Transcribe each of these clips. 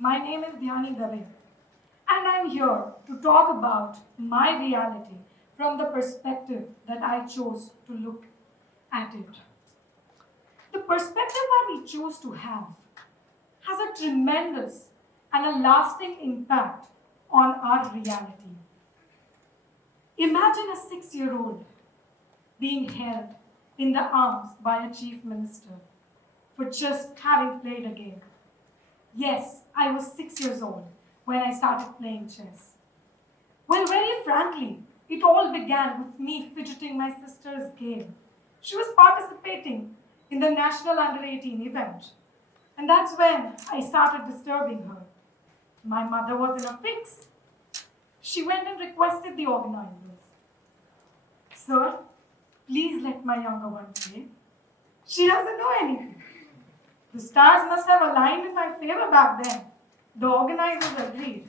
My name is Dhyani, and I'm here to talk about my reality from the perspective that I chose to look at it. The perspective that we choose to have has a tremendous and a lasting impact on our reality. Imagine a 6-year-old being held in the arms by a chief minister for just having played a game. Yes, I was 6 years old when I started playing chess. Well, very frankly, it all began with me fidgeting my sister's game. She was participating in the National Under 18 event, and that's when I started disturbing her. My mother was in a fix. She went and requested the organizers, "Sir, please let my younger one play. She doesn't know anything." The stars must have aligned in my favor back then. The organizers agreed.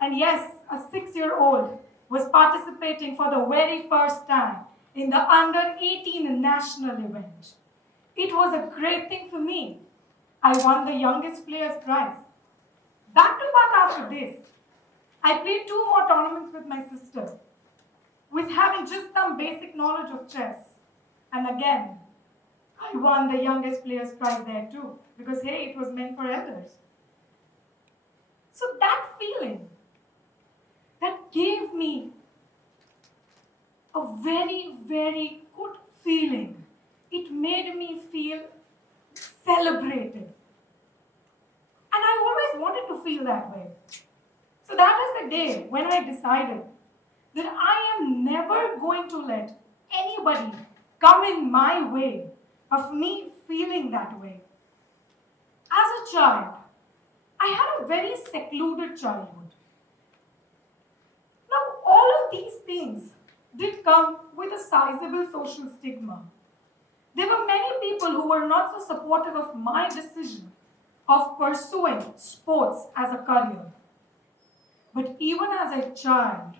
And yes, a 6-year-old was participating for the very first time in the Under 18 national event. It was a great thing for me. I won the youngest player's prize. Back to back after this, I played 2 more tournaments with my sister, with having just some basic knowledge of chess. And again, I won the youngest player's prize there too, because hey, it was meant for elders. So that feeling, that gave me a very, very good feeling. It made me feel celebrated. And I always wanted to feel that way. So that is the day when I decided that I am never going to let anybody come in my way of me feeling that way. As a child, I had a very secluded childhood. Now, all of these things did come with a sizable social stigma. There were many people who were not so supportive of my decision of pursuing sports as a career. But even as a child,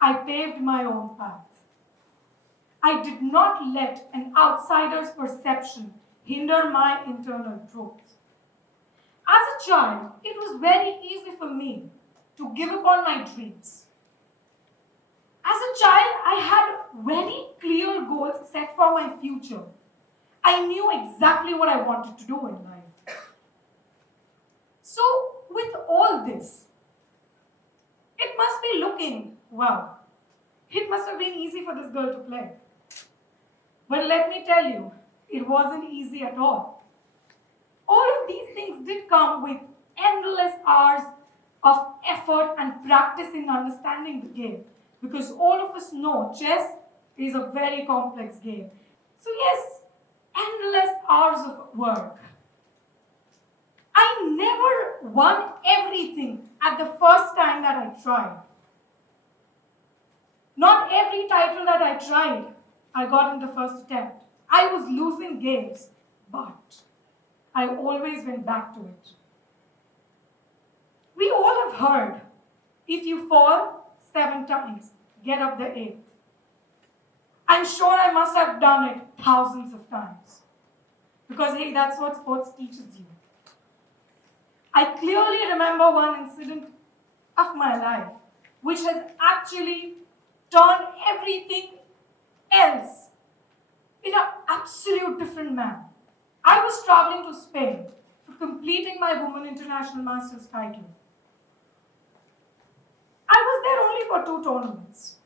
I paved my own path. I did not let an outsider's perception hinder my internal growth. As a child, it was very easy for me to give up on my dreams. As a child, I had very clear goals set for my future. I knew exactly what I wanted to do in life. So, with all this, it must be looking, wow, it must have been easy for this girl to play. But let me tell you, it wasn't easy at all. All of these things did come with endless hours of effort and practice in understanding the game. Because all of us know chess is a very complex game. So yes, endless hours of work. I never won everything at the first time that I tried. Not every title that I tried, I got in the first attempt. I was losing games, but I always went back to it. We all have heard, if you fall 7 times, get up the 8th. I'm sure I must have done it thousands of times. Because hey, that's what sports teaches you. I clearly remember one incident of my life, which has actually turned everything else in an absolute different manner. I was traveling to Spain for completing my Women International Masters title. I was there only for 2 tournaments.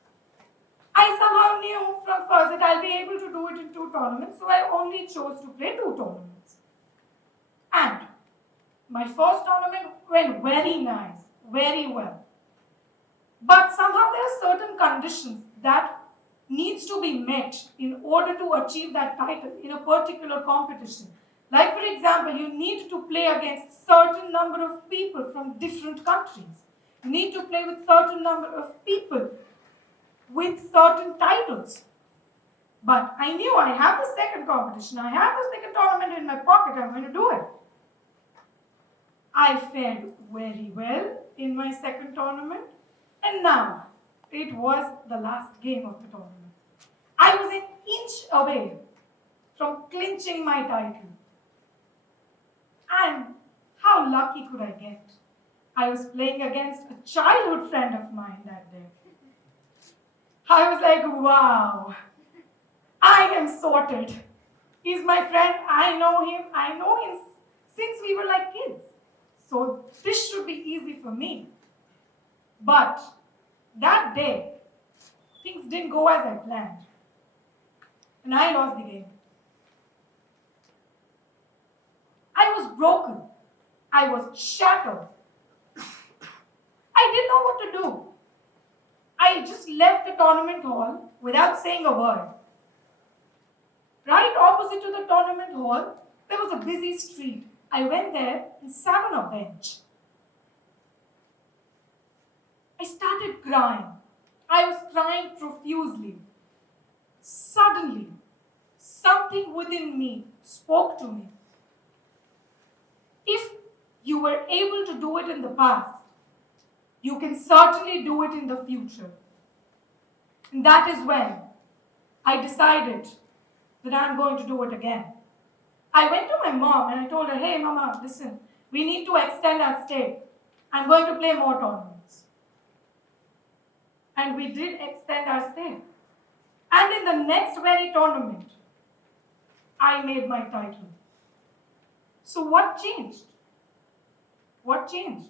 I somehow knew from first that I'll be able to do it in 2 tournaments, so I only chose to play 2 tournaments. And my first tournament went very nice, very well. But somehow there are certain conditions that needs to be met in order to achieve that title in a particular competition. Like for example, you need to play against certain number of people from different countries. You need to play with certain number of people with certain titles. But I knew I have the second competition, I have the second tournament in my pocket, I'm going to do it. I fared very well in my second tournament, and now it was the last game of the tournament. I was an inch away from clinching my title. And How lucky could I get? I was playing against a childhood friend of mine that day. I was like, wow, I am sorted. He's my friend. I know him since we were like kids. So this should be easy for me. But that day, things didn't go as I planned. And I lost the game. I was broken. I was shattered. I didn't know what to do. I just left the tournament hall without saying a word. Right opposite to the tournament hall, there was a busy street. I went there and sat on a bench. I started crying. I was crying profusely. Suddenly, something within me spoke to me. If you were able to do it in the past, you can certainly do it in the future. And that is when I decided that I'm going to do it again. I went to my mom and I told her, hey mama, listen, we need to extend our stay. I'm going to play more tournaments. And we did extend our stay. And in the next very tournament, I made my title. So what changed? What changed?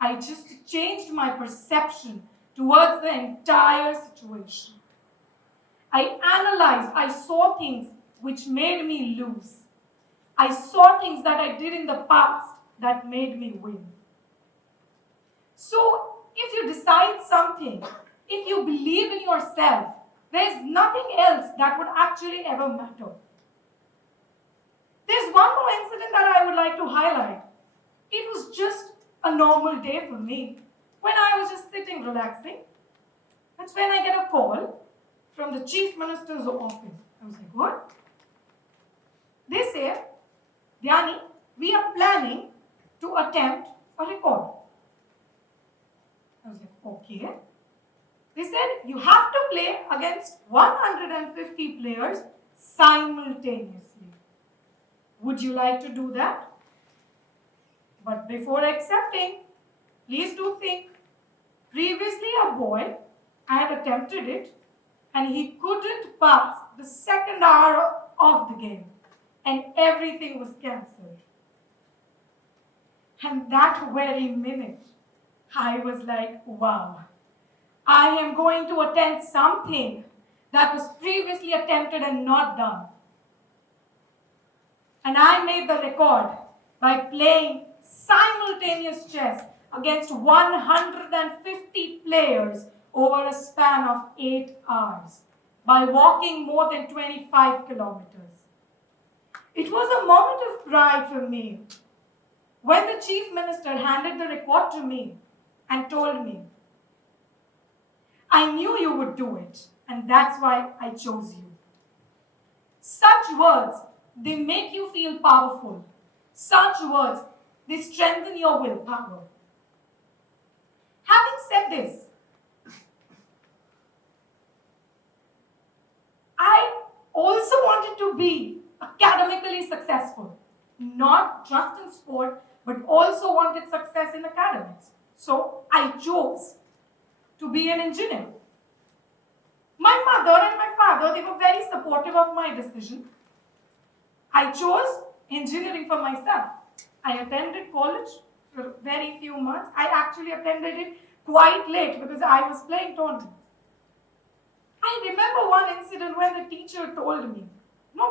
I just changed my perception towards the entire situation. I analyzed, I saw things which made me lose. I saw things that I did in the past that made me win. So, if you decide something, if you believe in yourself, there's nothing else that would actually ever matter. There's one more incident that I would like to highlight. It was just a normal day for me. When I was just sitting relaxing, that's when I get a call from the Chief Minister's office. I was like, what? They say, Dhyani, we are planning to attempt a record. I was like, okay. They said, you have to play against 150 players simultaneously. Would you like to do that? But before accepting, please do think. Previously, a boy had attempted it and he couldn't pass the second hour of the game and everything was cancelled. And that very minute, I was like, wow, I am going to attempt something that was previously attempted and not done. And I made the record by playing simultaneous chess against 150 players over a span of 8 hours by walking more than 25 kilometers. It was a moment of pride for me when the Chief Minister handed the record to me and told me, I knew you would do it, and that's why I chose you. Such words, they make you feel powerful. Such words, they strengthen your willpower. Having said this, I also wanted to be academically successful, not just in sport, but also wanted success in academics. So I chose to be an engineer. My mother and my father, they were very supportive of my decision. I chose engineering for myself. I attended college for very few months. I actually attended it quite late because I was playing tournaments. I remember one incident when the teacher told me,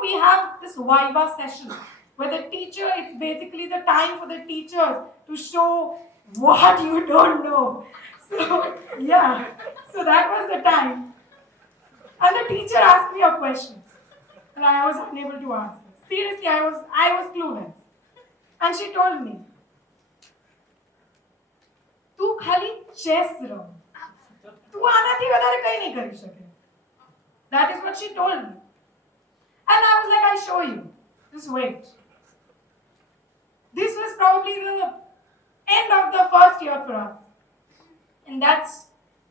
we have this Viva session where the teacher, it's basically the time for the teachers to show what you don't know. So, yeah, so that was the time. And the teacher asked me a question and I was unable to answer. Seriously, I was clueless. And she told me, "Tu khali chess ram. Tu आनाથી વધારે કંઈ નહીં કરી શકે." That is what she told me. And I was like, I'll show you. Just wait. This was probably the end of the first year for us. And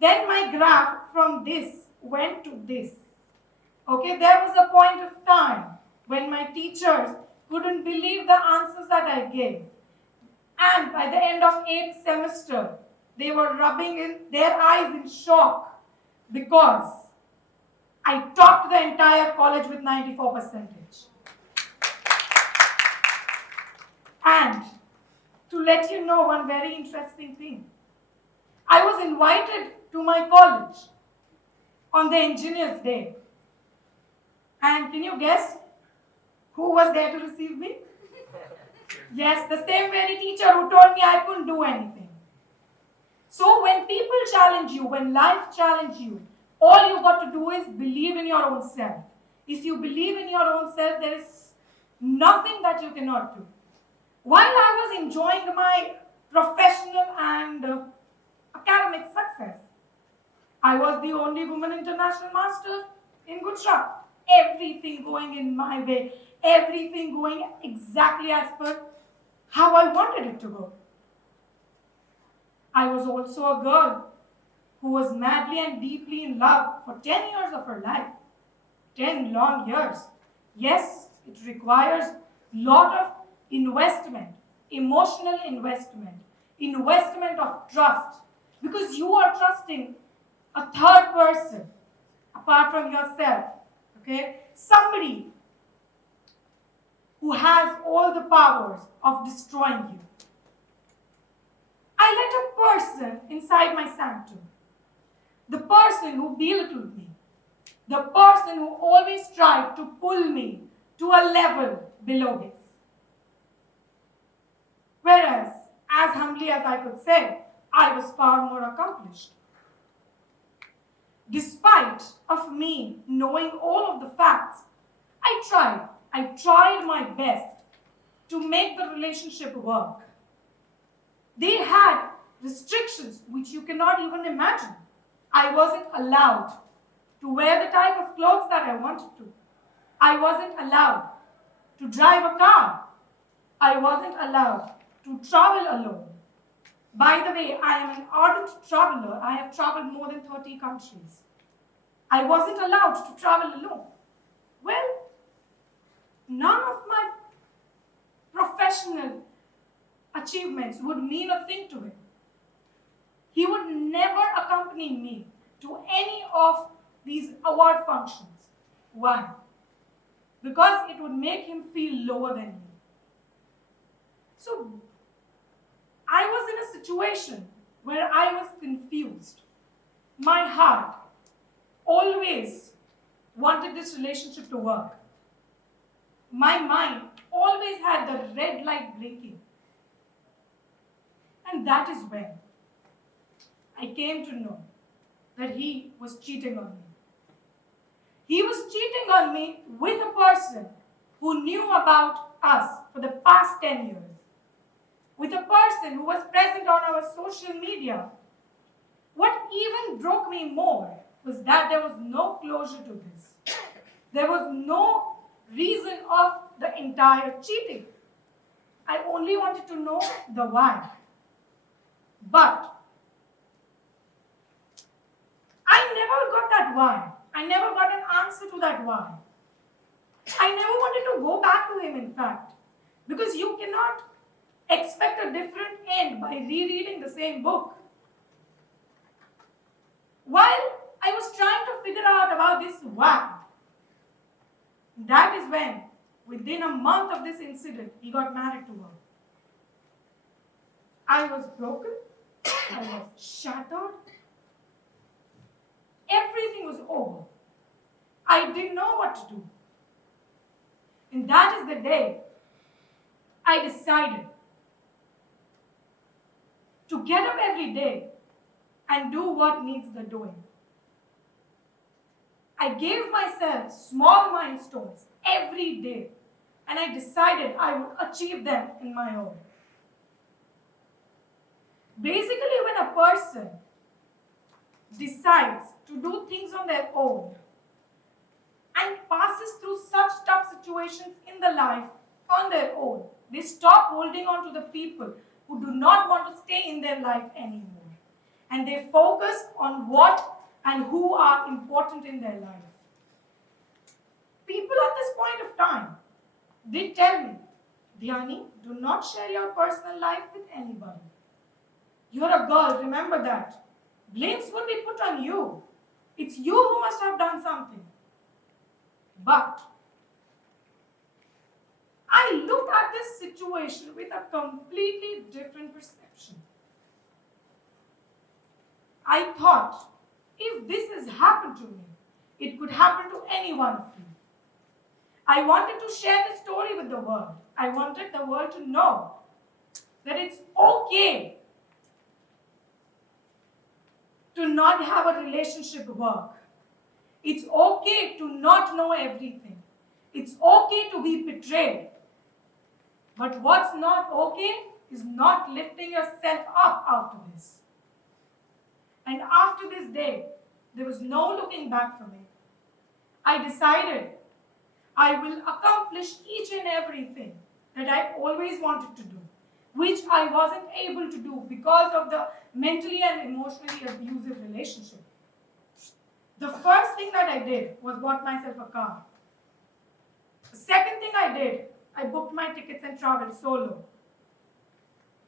then my graph from this went to this. Okay, there was a point of time when my teachers, couldn't believe the answers that I gave. And by the end of 8th semester, they were rubbing in their eyes in shock because I topped the entire college with 94%. And to let you know one very interesting thing, I was invited to my college on the Engineers Day. And can you guess who was there to receive me? Yes, the same very teacher who told me I couldn't do anything. So when people challenge you, when life challenges you, all you got to do is believe in your own self. If you believe in your own self, there is nothing that you cannot do. While I was enjoying my professional and academic success, I was the only woman international master in Gujarat. Everything going in my way, everything going exactly as per how I wanted it to go. I was also a girl who was madly and deeply in love for 10 years of her life. 10 long years. Yes, it requires a lot of investment, emotional investment, investment of trust, because you are trusting a third person apart from yourself, okay? Somebody who has all the powers of destroying you. I let a person inside my sanctum, the person who belittled me, the person who always tried to pull me to a level below his. Whereas, as humbly as I could say, I was far more accomplished. Despite of me knowing all of the facts, I tried my best to make the relationship work. They had restrictions which you cannot even imagine. I wasn't allowed to wear the type of clothes that I wanted to. I wasn't allowed to drive a car. I wasn't allowed to travel alone. By the way, I am an ardent traveler. I have traveled more than 30 countries. I wasn't allowed to travel alone. Well, none of my professional achievements would mean a thing to him. He would never accompany me to any of these award functions. Why? Because it would make him feel lower than me. So, I was in a situation where I was confused. My heart always wanted this relationship to work. My mind always had the red light blinking. And that is when I came to know that he was cheating on me. He was cheating on me with a person who knew about us for the past 10 years. With a person who was present on our social media. What even broke me more was that there was no closure to this. There was no reason of the entire cheating. I only wanted to know the why. But I never got that why. I never got an answer to that why. I never wanted to go back to him, in fact. Because you cannot expect a different end by rereading the same book. While I was trying to figure out about this why, that is when, within a month of this incident, he got married to her. I was broken. I was shattered. Everything was over. I didn't know what to do. And that is the day I decided to get up every day and do what needs the doing. I gave myself small milestones every day, and I decided I would achieve them in my own. Basically, when a person decides to do things on their own and passes through such tough situations in the life on their own, they stop holding on to the people who do not want to stay in their life anymore. And they focus on what and who are important in their life. People at this point of time, did tell me, Dhyani, do not share your personal life with anybody. You're a girl, remember that. Blames would be put on you. It's you who must have done something. But I looked at this situation with a completely different perception. I thought, if this has happened to me, it could happen to any one of you. I wanted to share the story with the world. I wanted the world to know that it's okay to not have a relationship work. It's okay to not know everything. It's okay to be betrayed. But what's not okay is not lifting yourself up after this. And after this day, there was no looking back for me. I decided I will accomplish each and everything that I always wanted to do, which I wasn't able to do because of the mentally and emotionally abusive relationship. The first thing that I did was bought myself a car. The second thing I did, I booked my tickets and traveled solo.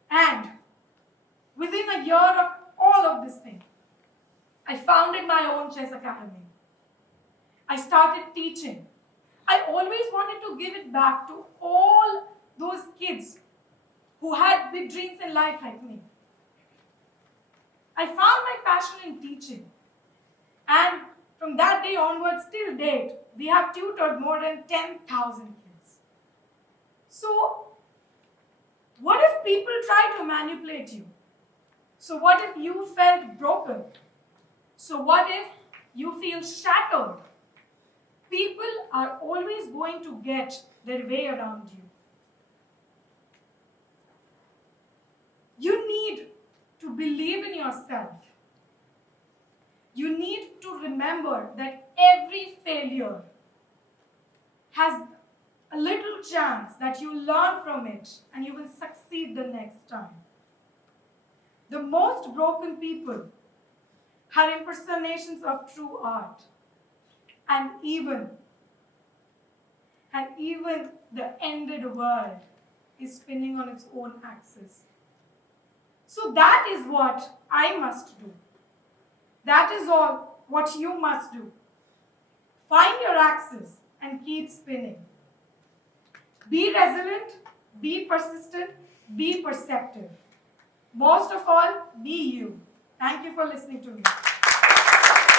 And within a year of all of this thing, I founded my own chess academy. I started teaching. I always wanted to give it back to all those kids who had big dreams in life like me. I found my passion in teaching. And from that day onwards till date, we have tutored more than 10,000 kids. So, what if people try to manipulate you? So what if you felt broken? So what if you feel shattered? People are always going to get their way around you. You need to believe in yourself. You need to remember that every failure has a little chance that you learn from it and you will succeed the next time. The most broken people are impersonations of true art. And even the ended world is spinning on its own axis. So that is what I must do. That is all what you must do. Find your axis and keep spinning. Be resilient, be persistent, be perceptive. Most of all, be you. Thank you for listening to me.